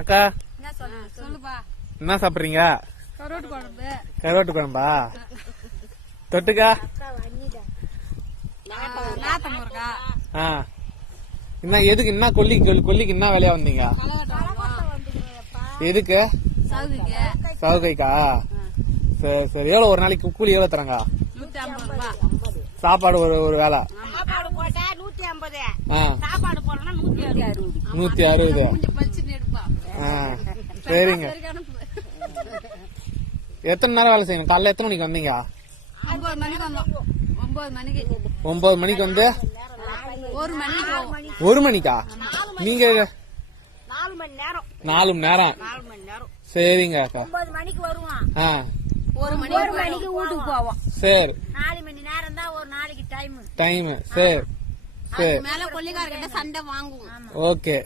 அக்கா சொல்லுப்பா. என்ன சாப்பிடுறீங்க? கருவாட்டு குழம்பு. கருவாட்டு குழம்பா? தொட்டுக்கா? நாட்டு முருகா. எதுக்கு என்ன கொல்லிக்கு என்ன வேலையா வந்தீங்க? எதுக்கு? சவுகைக்கா? சரி சரி. எவ்வளவு ஒரு நாளைக்கு கூலி எவ்வளவு தராங்க? 150 ரூபா. சாப்பாடு ஒரு வேலை 150. சாப்பாடு போறோம்னா 160. 160. சரிங்க. எத்தனை நேரம் வேலை செய்யணும்? காலைல எத்தனை மணிக்கு வந்தீங்க? 9 மணிக்கு வந்தோம். 9 மணிக்கு. 9 மணிக்கு வந்து 1 மணிக்கு. 1 மணிக்கா? நீங்க 4 மணி நேரம். 4 மணி நேரம். சரிங்க அக்கா. 9 மணிக்கு வருவோம். 1 மணிக்கு வீட்டுக்கு போவோம். சரி. 4 மணி நேரம் தான் ஒரு நாளைக்கு டைம். சரி சரி. மேல கொல்லிக்காரர்கிட்ட சண்டை வாங்குவோம். ஓகே.